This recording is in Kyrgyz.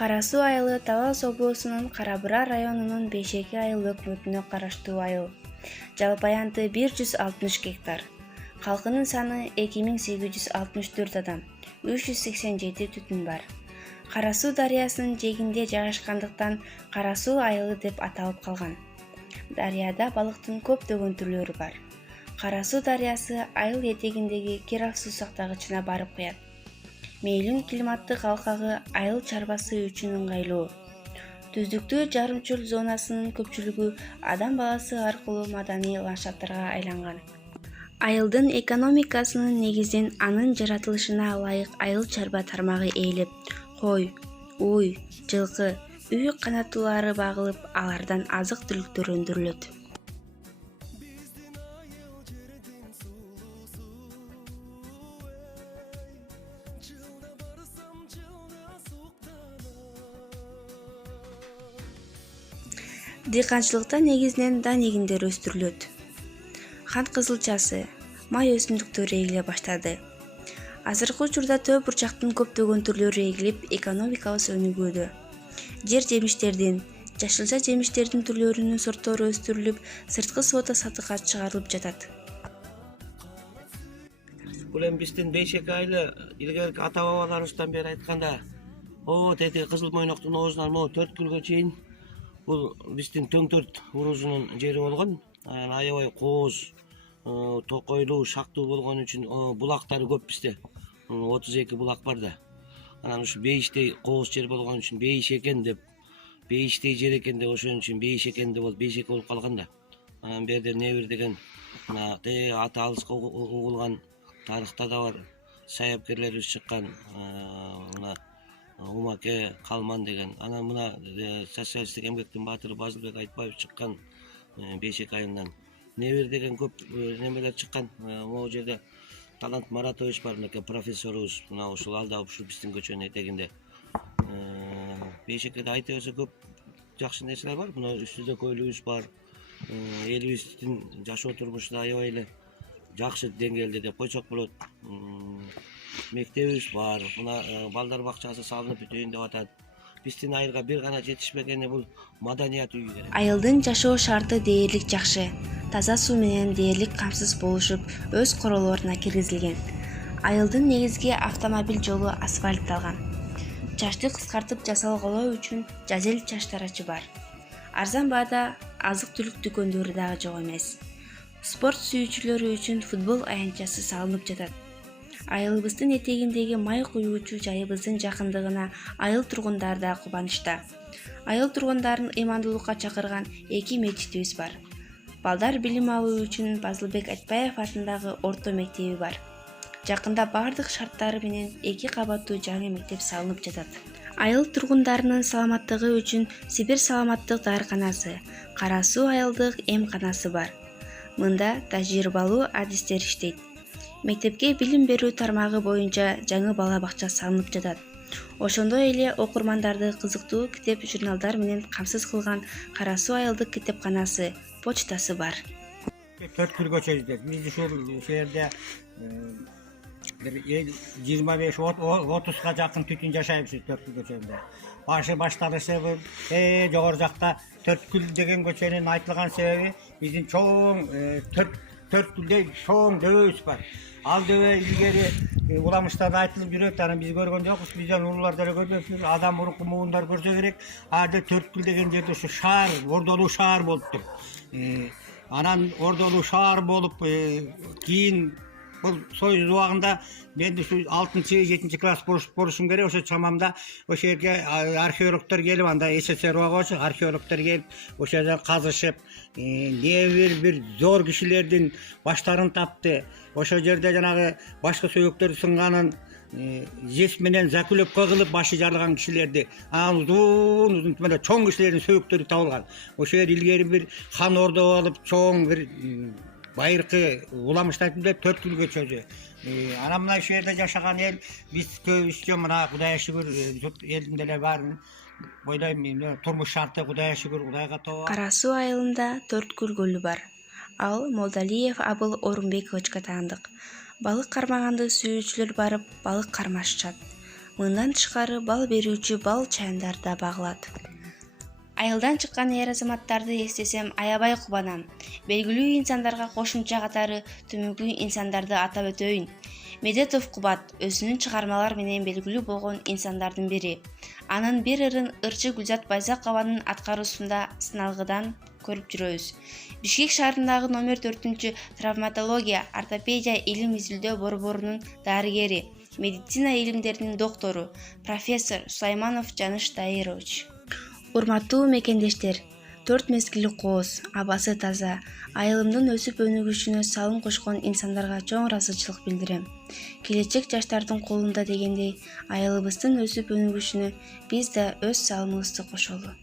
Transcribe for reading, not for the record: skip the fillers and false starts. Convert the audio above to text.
Кара Суу айылы Талас облусунун Кара-Бура районунун Бейшеки айыл өкмөтүнө караштуу айыл. Жалпы аянты 160 гектар. Халкынын саны 2864 адам, 387 түтүн бар. Кара Суу дарыясынын жээгинде жайгашкандыктан Кара Суу айылы деп аталып калган. Дарыяда балыктын көптөгөн түрлөрү бар. Кара Суу дарыясы айыл этегиндеги Киров суу сактагычына барып куят. Мейлин климаттык алкагы айыл чарбасы үчүн ыңгайлуу. Түздүктүү жарымчыл зонасынын көпчүлүгү адам баласы аркылуу маданий ландшафттарга айланган. Айылдын экономикасынын негизин анын жаратылышына ылайык айыл чарба тармагы ээлеп, кой, уй, жылкы, үй канаттуулары багылып, алардан азык-түлүктөр өндүрүлөт. Дыйканчылыкта негизинен дан эгиндер өстүрүлөт. Кант кызылчасы, май өсүмдүктөрү эгиле баштады. Азыркы учурда төө бурчактын көптөгөн түрлөрү эгилип, экономикабыз өнүгүүдө. Жер жемиштердин, жашылча жемиштердин түрлөрүнүн сорттору өстүрүлүп, сырткы соода сатыкка чыгарылып жатат. Бул эми биздин Бейшеки айылы илгерки ата бабаларыбыздан бери айтканда, тети Кызыл Мойноктун оозунан могу 4 күлгө чейин бул биздин Төңтөрт урузунун жери болгон. Аябай кооз, токойлуу, шактуу болгон үчүн булактары көп бизде. 32 булак бар да. Анан ушу бейиштей кооз жер болгон үчүн бейиш экен деп, бейиштей жер экен деп ошон үчүн бейиш экен деп Бейшеки болуп калган да. Анан берде Небир деген аты алыска угулган тарыхта да бар саяпкерлерибиз чыккан, мына Умаке Калман деген. Анан мына социалисттик эмгектин баатыры Базылбек Айтбаев чыккан Бейшеки айылынан. Небир деген көп немелер чыккан. Могу жерде Талант Маратович бар, мынакей профессорубуз, мына ушул алда ушу биздин көчөнүн этегинде. Бейшекиде айта берсе көп жакшы нерселер бар. Мына үстүдө көйлүбүз бар. Элибиздин жашоо турмушу да аябай эле жакшы деңгээлде деп койсок болот. Мектебибиз бар. Мына балдар бакчасы салынып бүтөйүн деп атат. Биздин айылга бир гана жетишпегени бул маданият үйү керек. Айылдын жашоо шарты дээрлик жакшы. Таза суу менен дээрлик камсыз болушуп, өз королоруна киргизилген. Айылдын негизги автомобиль жолу асфальтталган. Чачты кыскартып жасалголоо үчүн жазел чач тарачы бар. Арзан баада азык-түлүк дүкөндөрү дагы жок эмес. Спорт сүйүүчүлөрү үчүн футбол аянтчасы салынып жатат. Айылыбыздын этегиндеги май куюучу жайыбыздын жакындыгына айыл тургундары да кубанычта. Айыл тургундарын ыймандуулукка чакырган 2 мечитибиз бар. Балдар билим алуу үчүн Базылбек Айтбаев атындагы орто мектеби бар. Жакында бардык шарттары менен 2 кабаттуу жаңы мектеп салынып жатат. Айыл тургундарынын саламаттыгы үчүн Сибир саламаттык дарыканасы, Кара Суу айылдык эмканасы бар. Мында тажрыйбалуу адистер иштейт. Мектепке билим берүү тармагы боюнча жаңы бала бакча салынып жатат. Ошондой эле окурмандарды кызыктуу китеп журналдар менен камсыз кылган Кара Суу айылдык китепканасы, почтасы бар. 4 күлгө чейин биз ушул жерде бир 25-30га жакын түтүн жашайбыз 4 күлгө чейинде. Башталышы жогору жакта 4 күл деген көчөнүн айтылган себеби биздин чоң 4 күлдөй чоң дөбөбүз бар. Ал дөбө илгери уламыштарда айтылып жүрөт, анан биз көргөн жокпуз, бизден улуулар деле көрбөптүр, адам мурунку муундар көрсө керек. Ада 4 күл деген жерде ушу шаар, ордолуу шаар болуптур. Анан ордолуу шаар болуп, кийин бул Союз убагында мен ушу 6-7 класс болушум керек. Ошо чамамда ошо жерге археологдор келип, анда СССР убагы археологдор келип, ошо жерден казышып, бир зор кишилердин баштарын тапты. Ошо жерде жанагы башкы сөйөктөр сынганын жес менен закулепка кылып башы жарылган кишилерди, анан uzun мына чоң кишилердин сөйөктөрү табылган. Ошо жер илгери бир хан ордо болуп, чоң бир байыркы уламышты айтымда 4 күлгө чөзү. Анан мына ошо жерде жашаган эл биз көбүбүзчө мына Кудайга шүгүр элдин деле баарын ойлойм, турмуш шарты Кудайга шүгүр, Кудайга тоо. Кара Суу айылында 4 күл көлү бар. Ал Молдалиев Абыл Орунбековичке таандык. Балык кармаганды сүйүүчүлөр барып балык кармашышат. Мындан тышкары бал берүүчү бал чаяндар да багылат. Айылдан чыккан эр азаматтарды эстесем аябай кубанам. Белгилүү инсандарга кошумча катары төмөнкү инсандарды атап өтөйүн. Медетов Кубат өзүнүн чыгармалар менен белгилүү болгон инсандардын бири. Анын бир ырын ырчы Гүлзат Байзакованын аткаруусунда сыналгыдан көрүп жүрөбүз. Бишкек шаарындагы номер 4 травматология, ортопедия илим изилдөө борборунун дарыгери, медицина илимдеринин доктору, профессор Сулайманов Жаныш Таирович. Урматтуу мекендештер, 4 мезгили кооз, абасы таза, айылымдын өсүп өнүгүшүнө салым кошкон инсандарга чоң ыраазычылык билдирем. Келечек жаштардын колунда дегендей, айылыбыздын өсүп өнүгүшүнө биз да өз салымыбызды кошолу.